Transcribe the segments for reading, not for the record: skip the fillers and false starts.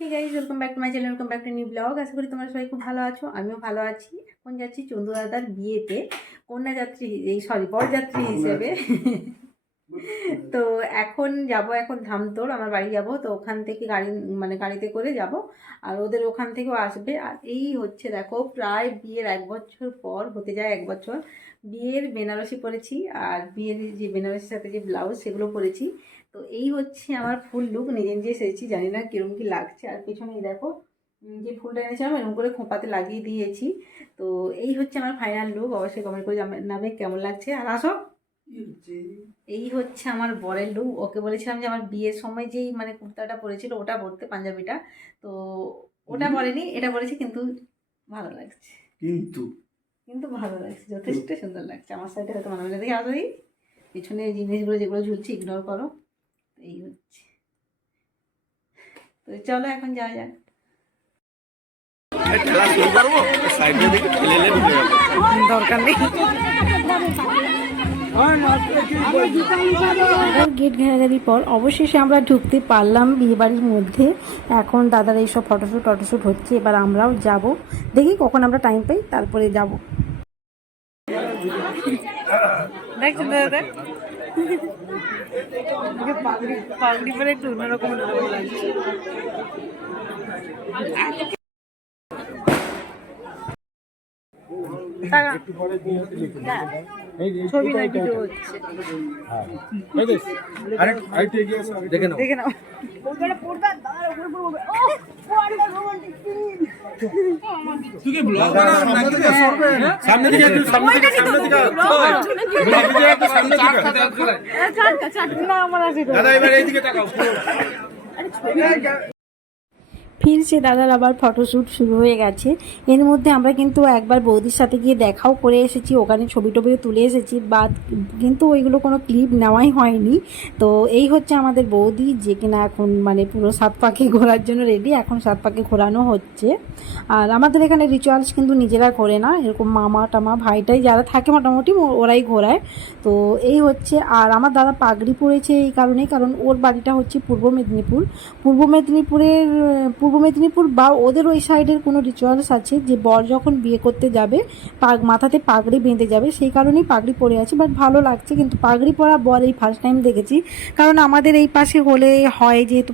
Hey guys, welcome back to my channel, welcome back to new blog. আশা করি তোমরা সবাই খুব ভালো আছো, আমিও ভালো আছি। এখন যাচ্ছি চন্দু দাদার বিয়েতে কন্যাযাত্রী, বরযাত্রী হিসেবে। তো এখন যাব, এখন ধামতোড় আমার বাড়ি যাব। তো ওখান থেকে গাড়িতে করে যাব, আর ওদের ওখান থেকেও আসবে। আর এই হচ্ছে দেখো, প্রায় বিয়ের 1 বছর পর হতে যায় 1 বছর। বিয়ের বেনারসি পরেছি, আর বিয়ের যে বেনারসির সাথে যে ব্লাউজ সেগুলো পরেছি। তো এই হচ্ছে আমার ফুল লুক, নিজে নিজে সেরেছি, জানি না কিরকম কি লাগছে। আর পেছনেই দেখো যে ফুলটা এনেছিলাম এরকম করে খোঁপাতে লাগিয়ে দিয়েছি। তো এই হচ্ছে আমার ফাইনাল লুক। অবশ্যই কমেন্ট করে জানাবে কেমন লাগছে। আর আসো, এই হচ্ছে আমার বরের লুক। ওকে বলেছিলাম যে আমার বিয়ের সময় যেই কুর্তাটা পরেছিল ওটা পরতে, পাঞ্জাবিটা, তো ওটা পরেনি, এটা পরেছি। কিন্তু ভালো লাগছে, কিন্তু ভালো লাগছে, যথেষ্ট সুন্দর লাগছে। আমার সাইডে হয়তো মানাবে না, দেখে আসোই পিছনে জিনিসগুলো যেগুলো ঝুলছে ইগনোর করো। এই হচ্ছে, তো চলো এখন যাওয়া যাক। দরকার নেই, গেট ঘেরাঘেরির পর অবশেষে আমরা ঢুকতে পারলাম বিয়েবাড়ির মধ্যে। এখন দাদার এইসব ফটোশ্যুট হচ্ছে, এবার আমরাও যাব। দেখি কখন আমরা টাইম পাই, তারপরে যাব। দেখছো দাদা, পাগড়ি পরে একটু অন্যরকম লাগছে। ছবি না ভিডিও হচ্ছে, দেখে নাও। ফিরছে দাদার আবার ফটোশ্যুট শুরু হয়ে গেছে। এর মধ্যে আমরা কিন্তু একবার বৌদির সাথে গিয়ে দেখাও করে এসেছি, ওখানে ছবি টবিও তুলে এসেছি, কিন্তু ওইগুলো কোনো ক্লিপ নেওয়াই হয়নি। তো এই হচ্ছে আমাদের বৌদি, যে কিনা এখন পুরো 7 পাকে ঘোরার জন্য রেডি। এখন 7 পাকে ঘোরানো হচ্ছে। আর আমাদের এখানে রিচুয়ালস কিন্তু নিজেরা করে না, এরকম মামা টামা ভাইটাই যারা থাকে মোটামুটি ওরাই ঘোরায়। তো এই হচ্ছে। আর আমার দাদা পাগড়ি পরেছে এই কারণেই, কারণ ওর বাড়িটা হচ্ছে পূর্ব মেদিনীপুর বা ওদের ওই সাইডের কোনো রিচুয়ালস আছে যে বর যখন বিয়ে করতে যাবে মাথাতে পাগড়ি বেঁধে যাবে, সেই কারণেই পাগড়ি পরে আছে। বাট ভালো লাগছে, কিন্তু পাগড়ি পরা বর এই ফার্স্ট টাইম দেখেছি। কারণ আমাদের এই পাশে হলে হয় যেহেতু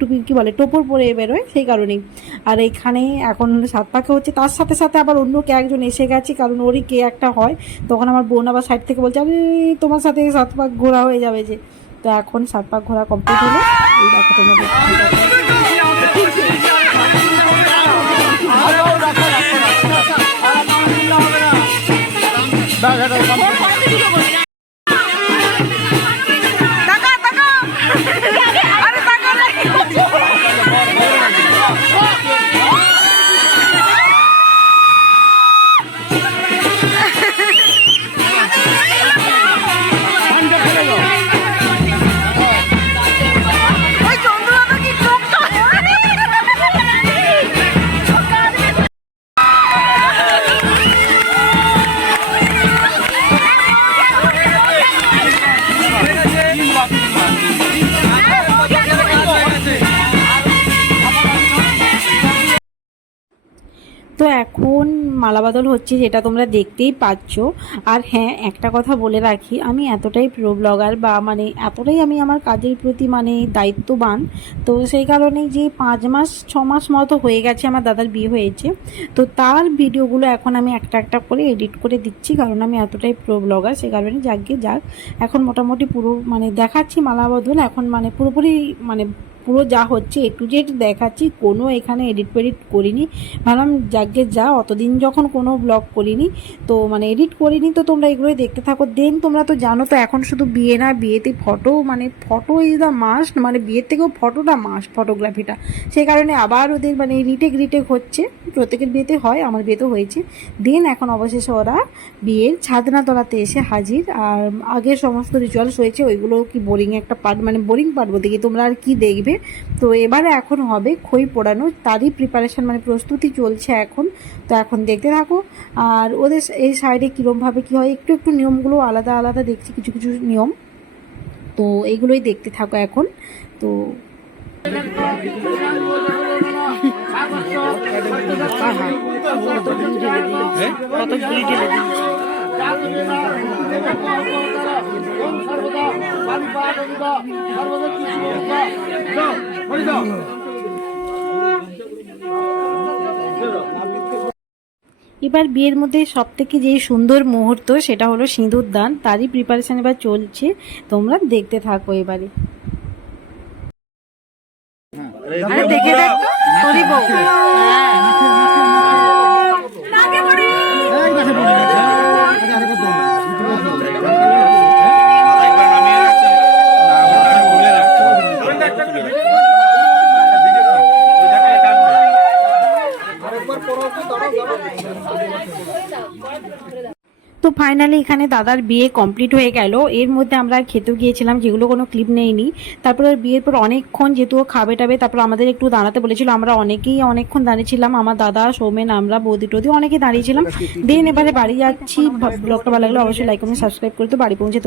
টুপি কি বলে টোপর পরে বেরোয়, সেই কারণেই। আর এইখানে এখন 7 পাকে হচ্ছে, তার সাথে সাথে আবার অন্য কে একজন এসে গেছে, কারণ ওরই কে একটা হয়। তখন আমার বোন আবার সাইড থেকে বলছে, আরে তোমার সাথে 7 পাক ঘোরা হয়ে যাবে যে। তো এখন 7 পাক ঘোরা কমপ্লিট হলো। এই দেখো তোমরা তো এখন মালাবদল হচ্ছে, যেটা তোমরা দেখতেই পাচ্ছ। আর হ্যাঁ, একটা কথা বলে রাখি, আমি এতটাই প্রো ব্লগার বা এতটাই আমি আমার কাজের প্রতি দায়িত্ববান। তো সেই কারণেই যে 5 মাস 6 মাস মতো হয়ে গেছে আমার দাদার বিয়ে হয়েছে, তো তার ভিডিওগুলো এখন আমি একটা একটা করে এডিট করে দিচ্ছি, কারণ আমি এতটাই প্রো ব্লগার। সেই কারণে যাক এখন মোটামুটি পুরো দেখাচ্ছি মালাবদল। এখন পুরোপুরি পুরো যা হচ্ছে A to Z দেখাচ্ছি, কোনো এখানে এডিট করিনি। ভাবলাম যাকে অতদিন যখন কোনো ব্লগ করিনি, তো এডিট করিনি, তো তোমরা এগুলোই দেখতে থাকো। দেন তোমরা তো জানো, তো এখন শুধু বিয়ে না, বিয়েতে photo photo is the must, বিয়ের থেকেও ফটোটা মাস্ট, ফটোগ্রাফিটা। সেই কারণে আবার ওদের রিটেক হচ্ছে। প্রত্যেকের বিয়েতে হয়, আমার বিয়েতেও হয়েছে। দেন এখন অবশেষে ওরা বিয়ের ছাদনাতলাতে এসে হাজির। আর আগের সমস্ত রিচুয়ালস হয়েছে, ওইগুলো কি বোরিং একটা পার্ট, বোরিং পার্ট বলতে কি তোমরা আর কি দেখবে। তো এবারে এখন হবে খই পোড়ানো, তারই প্রিপারেশন প্রস্তুতি চলছে এখন। তো এখন দেখতে থাকো। আর ওদের এই সাইডে কীরকমভাবে কী হয়, একটু নিয়মগুলো আলাদা আলাদা দেখছি, কিছু কিছু নিয়ম। তো এইগুলোই দেখতে থাকো এখন। তো কত ঘি ঢেলে দিই। এবার বিয়ের মধ্যে সব থেকে যে সুন্দর মুহূর্ত সেটা হলো সিঁদুর দান, তারই প্রিপারেশন এবার চলছে, তোমরা দেখতে থাকো এবারে। আরে দেখে দেখ তো, তোরই বউ। তো ফাইনালি এখানে দাদার বিয়ে কমপ্লিট হয়ে গেল। এর মধ্যে আমরা খেতেও গিয়েছিলাম, যেগুলো কোনো ক্লিপ নেইনি। তারপর বিয়ের পর অনেকক্ষণ যেহেতু ও খাবে টাবে, তারপর আমাদের একটু দাঁড়াতে বলেছিল, আমরা অনেকেই অনেকক্ষণ দাঁড়িয়েছিলাম, আমার দাদা, সৌমেন, আমরা বৌদি টৌদি অনেকেই দাঁড়িয়েছিলাম। দেন এবারে বাড়ি যাচ্ছি। ব্লগটা ভালো লাগলে অবশ্যই লাইক কমেন্ট সাবস্ক্রাইব করে তো বাড়ি পৌঁছতে